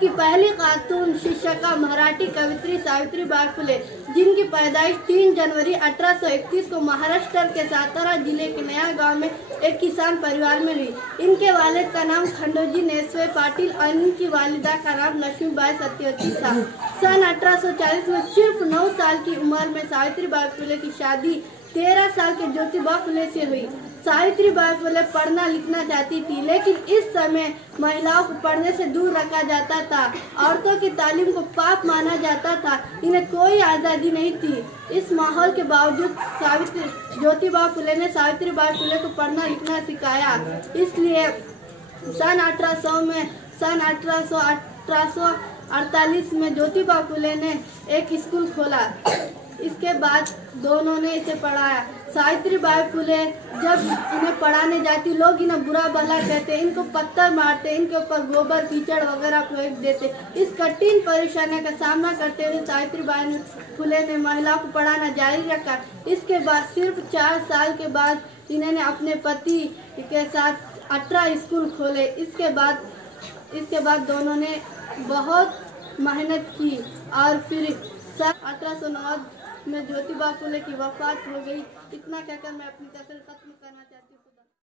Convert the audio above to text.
की पहली खातून शिक्षिका मराठी कवित्री सावित्रीबाई फुले, जिनकी पैदाइश 3 जनवरी 1831 को महाराष्ट्र के सातारा जिले के नया गांव में एक किसान परिवार में हुई। इनके वालिद का नाम खंडोजी नेसवे पाटिल और इनकी वालिदा का नाम लक्ष्मीबाई सत्यवती था। सन 1840 में सिर्फ 9 साल की उम्र में सावित्रीबाई फुले की शादी 13 साल के ज्योतिबा फुले से हुई। सावित्रीबाई फुले पढ़ना लिखना चाहती थी, लेकिन इस समय महिलाओं को पढ़ने से दूर रखा जाता था। औरतों की तालीम को पाप माना जाता था, इन्हें कोई आज़ादी नहीं थी। इस माहौल के बावजूद ज्योतिबा फुले ने सावित्रीबाई फुले को पढ़ना लिखना सिखाया। इसलिए सन 1848 में ज्योतिबा फुले ने एक स्कूल खोला। इसके बाद दोनों ने इसे पढ़ाया। सावित्रीबाई फुले जब इन्हें पढ़ाने जाती, लोग इन्हें बुरा भला कहते, इनको पत्थर मारते, इनके ऊपर गोबर कीचड़ वगैरह फेंक देते। इस कठिन परेशानी का सामना करते हुए सावित्रीबाई फुले ने महिलाओं को पढ़ाना जारी रखा। इसके बाद सिर्फ 4 साल के बाद इन्होंने अपने पति के साथ 18 स्कूल खोले। इसके बाद दोनों ने बहुत मेहनत की और फिर सन 1809 में ज्योतिबा फुले की वफात हो गई। इतना कहकर मैं अपनी तस्वीर खत्म करना चाहती हूँ।